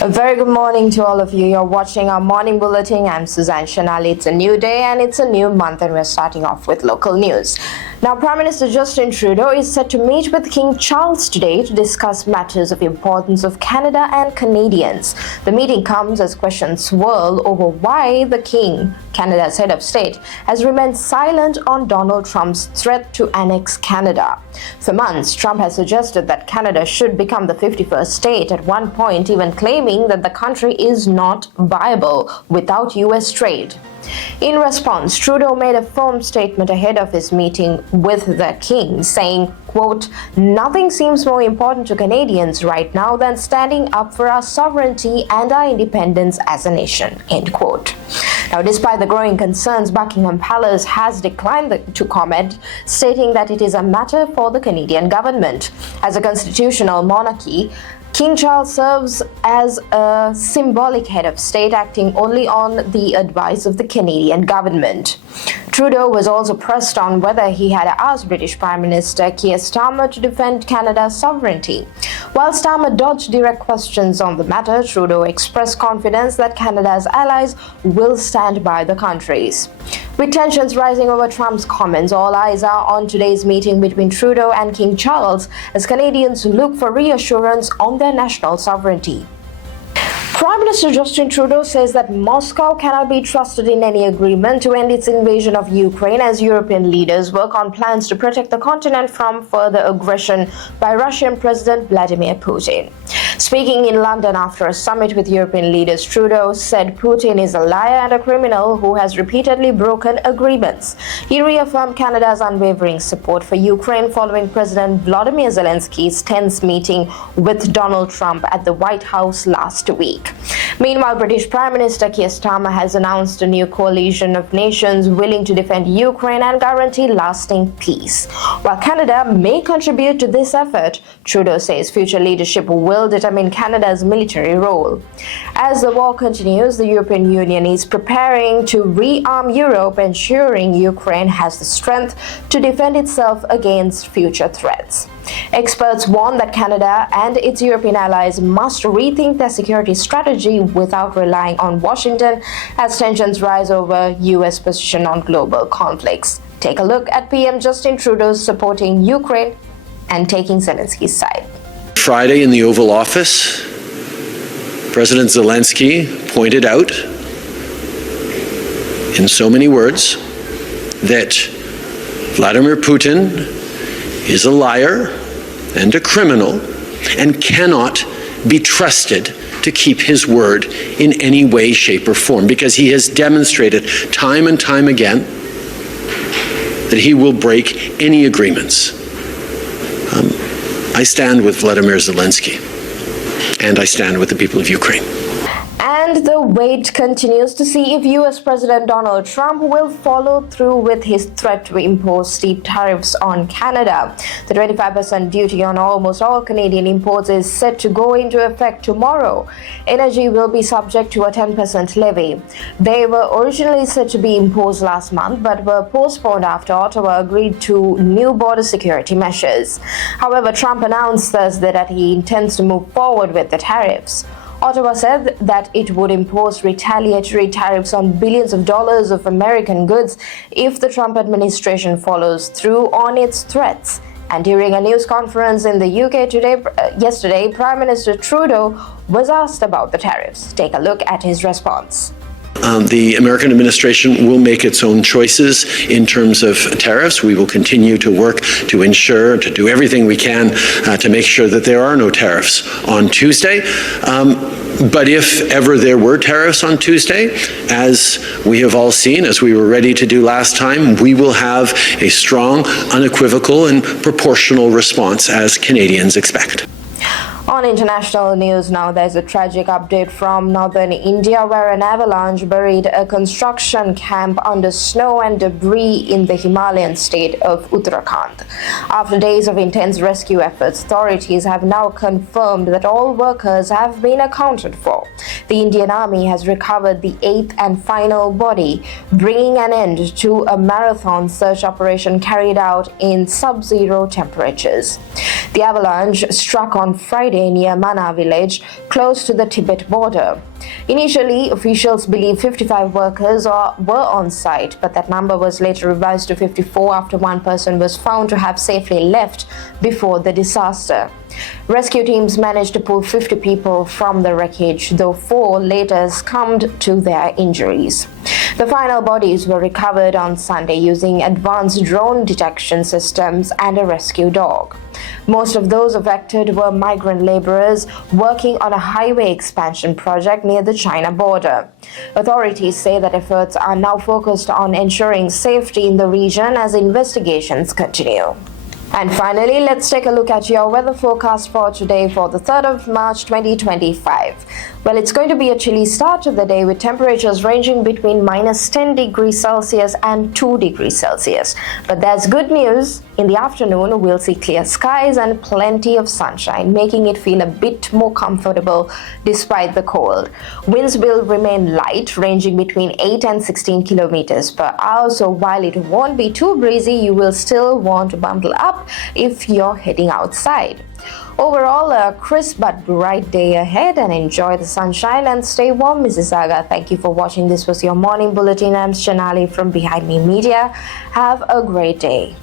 A very good morning to all of you. You're watching our morning bulletin. I'm Suzanne Shanali. It's a new day and it's a new month, and we're starting off with local news. Now, Prime Minister Justin Trudeau is set to meet with King Charles today to discuss matters of importance of Canada and Canadians. The meeting comes as questions swirl over why the King, Canada's head of state, has remained silent on Donald Trump's threat to annex Canada. For months, Trump has suggested that Canada should become the 51st state, at one point even claiming that the country is not viable without U.S. trade. In response, Trudeau made a firm statement ahead of his meeting with the King, saying, quote, "Nothing seems more important to Canadians right now than standing up for our sovereignty and our independence as a nation," end quote. Now, despite the growing concerns, Buckingham Palace has declined to comment, stating that it is a matter for the Canadian government. As a constitutional monarchy, King Charles serves as a symbolic head of state, acting only on the advice of the Canadian government. Trudeau was also pressed on whether he had asked British Prime Minister Keir Starmer to defend Canada's sovereignty. While Starmer dodged direct questions on the matter, Trudeau expressed confidence that Canada's allies will stand by the countries. With tensions rising over Trump's comments, all eyes are on today's meeting between Trudeau and King Charles as Canadians look for reassurance on their national sovereignty. Prime Minister Justin Trudeau says that Moscow cannot be trusted in any agreement to end its invasion of Ukraine as European leaders work on plans to protect the continent from further aggression by Russian President Vladimir Putin. Speaking in London after a summit with European leaders, Trudeau said Putin is a liar and a criminal who has repeatedly broken agreements. He reaffirmed Canada's unwavering support for Ukraine following President Volodymyr Zelensky's tense meeting with Donald Trump at the White House last week. Meanwhile, British Prime Minister Keir Starmer has announced a new coalition of nations willing to defend Ukraine and guarantee lasting peace. While Canada may contribute to this effort, Trudeau says future leadership will determine Canada's military role. As the war continues, the European Union is preparing to rearm Europe, ensuring Ukraine has the strength to defend itself against future threats. Experts warn that Canada and its European allies must rethink their security strategy without relying on Washington as tensions rise over U.S. position on global conflicts. Take a look at PM Justin Trudeau's supporting Ukraine and taking Zelensky's side. Friday in the Oval Office, President Zelenskyy pointed out in so many words that Vladimir Putin is a liar and a criminal and cannot be trusted to keep his word in any way, shape, or form, because he has demonstrated time and time again that he will break any agreements. I stand with Vladimir Zelenskyy, and I stand with the people of Ukraine. And the wait continues to see if U.S. President Donald Trump will follow through with his threat to impose steep tariffs on Canada. The 25% duty on almost all Canadian imports is set to go into effect tomorrow. Energy will be subject to a 10% levy. They were originally set to be imposed last month, but were postponed after Ottawa agreed to new border security measures. However, Trump announced Thursday that he intends to move forward with the tariffs. Ottawa said that it would impose retaliatory tariffs on billions of dollars of American goods if the Trump administration follows through on its threats. And during a news conference in the UK yesterday, Prime Minister Trudeau was asked about the tariffs. Take a look at his response. The American administration will make its own choices in terms of tariffs. We will continue to work to ensure, to do everything we can to make sure that there are no tariffs on Tuesday. But if ever there were tariffs on Tuesday, as we have all seen, as we were ready to do last time, we will have a strong, unequivocal, and proportional response as Canadians expect. On international news now, there's a tragic update from northern India where an avalanche buried a construction camp under snow and debris in the Himalayan state of Uttarakhand. After days of intense rescue efforts, authorities have now confirmed that all workers have been accounted for. The Indian Army has recovered the 8th and final body, bringing an end to a marathon search operation carried out in sub-zero temperatures. The avalanche struck on Friday day near Mana village, close to the Tibet border. Initially, officials believe 55 workers were on site, but that number was later revised to 54 after one person was found to have safely left before the disaster. Rescue teams managed to pull 50 people from the wreckage, though 4 later succumbed to their injuries. The final bodies were recovered on Sunday using advanced drone detection systems and a rescue dog. Most of those affected were migrant laborers working on a highway expansion project near the China border. Authorities say that efforts are now focused on ensuring safety in the region as investigations continue. And finally, let's take a look at your weather forecast for today for the 3rd of March 2025. Well, it's going to be a chilly start to the day with temperatures ranging between minus 10 degrees Celsius and 2 degrees Celsius. But there's good news. In the afternoon, we'll see clear skies and plenty of sunshine, making it feel a bit more comfortable despite the cold. Winds will remain light, ranging between 8 and 16 kilometers per hour. So while it won't be too breezy, you will still want to bundle up if you're heading outside. Overall, a crisp but bright day ahead, and enjoy the sunshine and stay warm, Mississauga. Thank you for watching. This was your morning bulletin. I'm Shanali from Behind Me Media. Have a great day.